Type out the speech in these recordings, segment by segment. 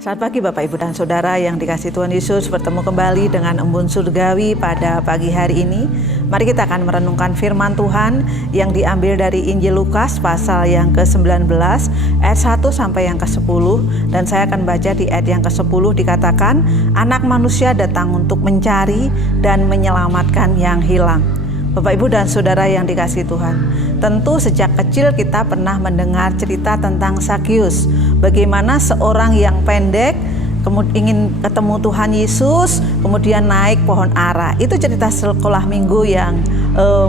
Selamat pagi Bapak Ibu dan Saudara yang dikasihi Tuhan Yesus, bertemu kembali dengan Embun Surgawi pada pagi hari ini. Mari kita akan merenungkan firman Tuhan yang diambil dari Injil Lukas pasal yang ke-19 ayat 1 sampai yang ke-10, dan saya akan baca di ayat yang ke-10. Dikatakan, anak manusia datang untuk mencari dan menyelamatkan yang hilang. Bapak Ibu dan Saudara yang dikasihi Tuhan, tentu sejak kecil kita pernah mendengar cerita tentang Zakius. Bagaimana seorang yang pendek ingin ketemu Tuhan Yesus, kemudian naik pohon ara. Itu cerita sekolah minggu yang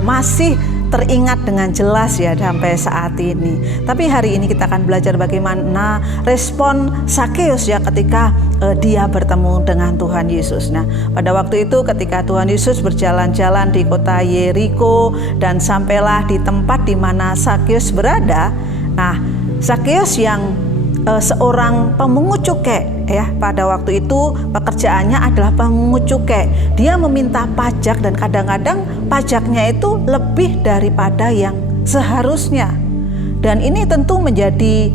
masih teringat dengan jelas ya sampai saat ini. Tapi hari ini kita akan belajar bagaimana respon Zakius ya ketika dia bertemu dengan Tuhan Yesus. Nah, pada waktu itu ketika Tuhan Yesus berjalan-jalan di kota Yeriko dan sampailah di tempat di mana Zakius berada. Nah, Zakius yang seorang pemungut cukai ya, pada waktu itu pekerjaannya adalah pemungut cukai. Dia meminta pajak dan kadang-kadang pajaknya itu lebih daripada yang seharusnya. Dan ini tentu menjadi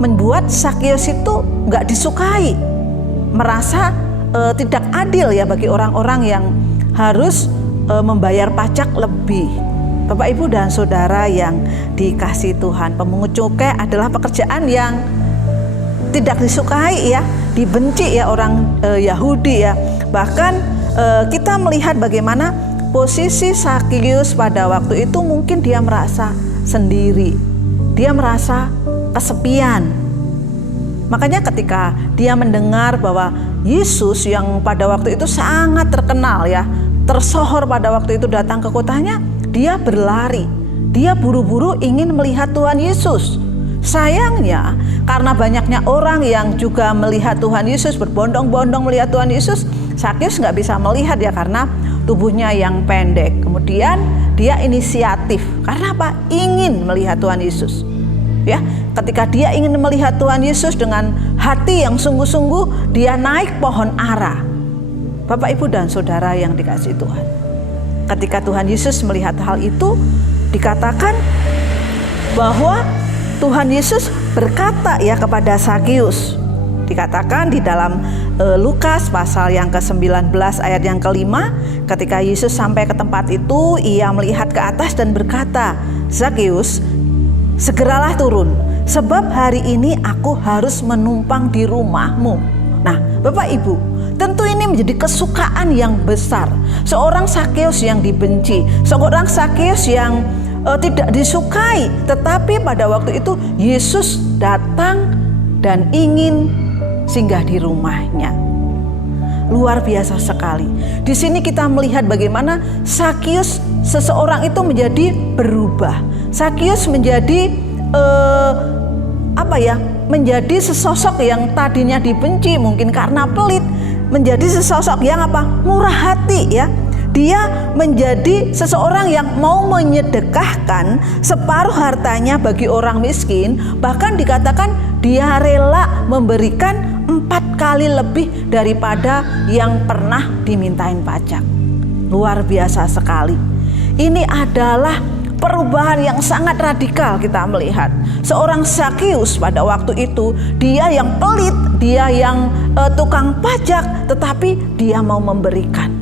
membuat Zakius itu nggak disukai, merasa tidak adil ya bagi orang-orang yang harus membayar pajak lebih. Bapak Ibu dan Saudara yang dikasihi Tuhan, pemungut cukai adalah pekerjaan yang tidak disukai ya, dibenci ya orang Yahudi ya. Bahkan kita melihat bagaimana posisi Zakius pada waktu itu, mungkin dia merasa sendiri, dia merasa kesepian. Makanya ketika dia mendengar bahwa Yesus yang pada waktu itu sangat terkenal ya, tersohor pada waktu itu datang ke kotanya, dia berlari, dia buru-buru ingin melihat Tuhan Yesus. Sayangnya karena banyaknya orang yang juga melihat Tuhan Yesus, berbondong-bondong melihat Tuhan Yesus, Zakius nggak bisa melihat ya karena tubuhnya yang pendek. Kemudian dia inisiatif, karena apa? Ingin melihat Tuhan Yesus. Ya, ketika dia ingin melihat Tuhan Yesus dengan hati yang sungguh-sungguh, dia naik pohon ara. Bapak Ibu dan Saudara yang dikasihi Tuhan, ketika Tuhan Yesus melihat hal itu, dikatakan bahwa Tuhan Yesus berkata ya kepada Zakius. Dikatakan di dalam Lukas pasal yang ke-19 ayat yang ke-5, ketika Yesus sampai ke tempat itu, ia melihat ke atas dan berkata, Zakius, segeralah turun, sebab hari ini aku harus menumpang di rumahmu. Nah, Bapak Ibu, tentu ini menjadi kesukaan yang besar. Seorang Zakius yang dibenci, seorang Zakius yang tidak disukai, tetapi pada waktu itu Yesus datang dan ingin singgah di rumahnya. Luar biasa sekali. Di sini kita melihat bagaimana Zakius, seseorang itu menjadi berubah. Zakius menjadi menjadi sesosok yang tadinya dibenci, mungkin karena pelit, menjadi sesosok yang murah hati ya. Dia menjadi seseorang yang mau menyedekahkan separuh hartanya bagi orang miskin. Bahkan dikatakan dia rela memberikan 4 kali lebih daripada yang pernah dimintain pajak. Luar biasa sekali. Ini adalah perubahan yang sangat radikal. Kita melihat seorang Zakius pada waktu itu, dia yang pelit, dia yang tukang pajak, tetapi dia mau memberikan.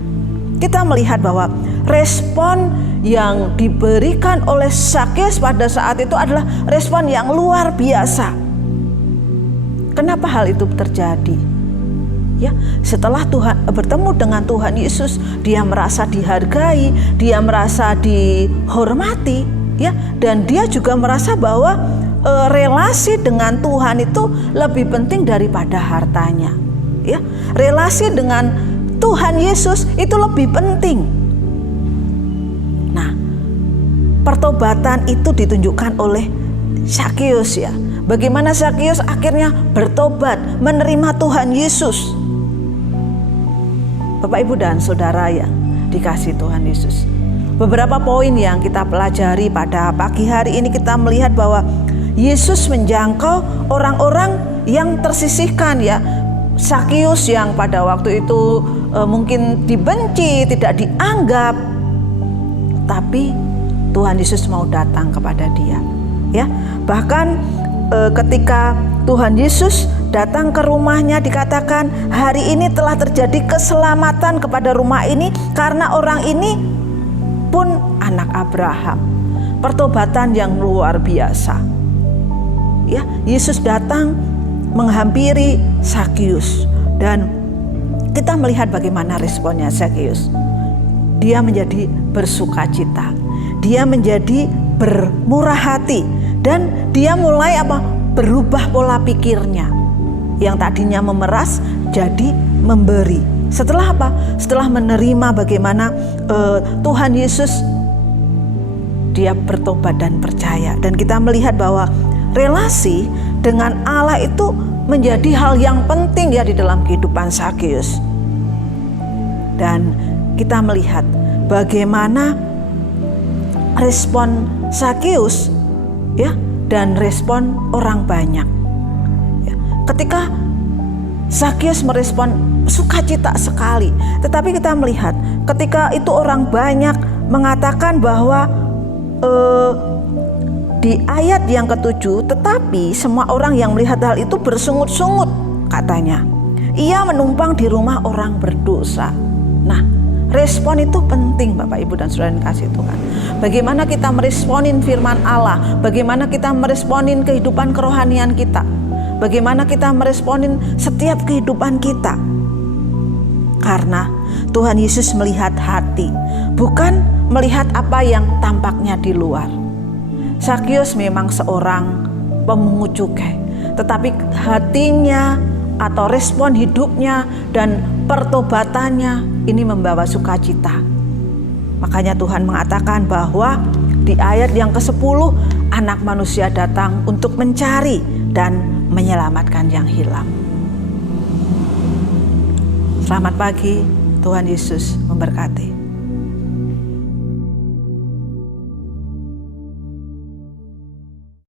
Kita melihat bahwa respon yang diberikan oleh Zakius pada saat itu adalah respon yang luar biasa. Kenapa hal itu terjadi? Ya, setelah bertemu dengan Tuhan Yesus, dia merasa dihargai, dia merasa dihormati, ya, dan dia juga merasa bahwa relasi dengan Tuhan itu lebih penting daripada hartanya. Ya, relasi dengan Tuhan Yesus itu lebih penting. Nah, pertobatan itu ditunjukkan oleh Zakius ya. Bagaimana Zakius akhirnya bertobat, menerima Tuhan Yesus. Bapak Ibu dan Saudara yang dikasihi Tuhan Yesus, beberapa poin yang kita pelajari pada pagi hari ini, kita melihat bahwa Yesus menjangkau orang-orang yang tersisihkan ya. Zakius yang pada waktu itu mungkin dibenci, tidak dianggap, tapi Tuhan Yesus mau datang kepada dia. Ya, bahkan ketika Tuhan Yesus datang ke rumahnya, dikatakan hari ini telah terjadi keselamatan kepada rumah ini karena orang ini pun anak Abraham. Pertobatan yang luar biasa. Ya, Yesus datang menghampiri Zakius dan kita melihat bagaimana responnya Zakius. Dia menjadi bersukacita. Dia menjadi bermurah hati dan dia mulai berubah pola pikirnya. Yang tadinya memeras jadi memberi. Setelah apa? Setelah menerima bagaimana Tuhan Yesus, dia bertobat dan percaya. Dan kita melihat bahwa relasi dengan Allah itu menjadi hal yang penting ya di dalam kehidupan Zakius. Dan kita melihat bagaimana respon Zakius ya dan respon orang banyak. Ya, ketika Zakius merespon sukacita sekali, tetapi kita melihat ketika itu orang banyak mengatakan bahwa di ayat yang ke-7, tetapi semua orang yang melihat hal itu bersungut-sungut, katanya. Ia menumpang di rumah orang berdosa. Nah, respon itu penting Bapak Ibu dan Saudara yang kasih Tuhan. Bagaimana kita meresponin firman Allah, bagaimana kita meresponin kehidupan kerohanian kita, bagaimana kita meresponin setiap kehidupan kita. Karena Tuhan Yesus melihat hati, bukan melihat apa yang tampaknya di luar. Zakius memang seorang pemungut cukai, tetapi hatinya atau respon hidupnya dan pertobatannya ini membawa sukacita. Makanya Tuhan mengatakan bahwa di ayat yang ke-10, Anak Manusia datang untuk mencari dan menyelamatkan yang hilang. Selamat pagi, Tuhan Yesus memberkati.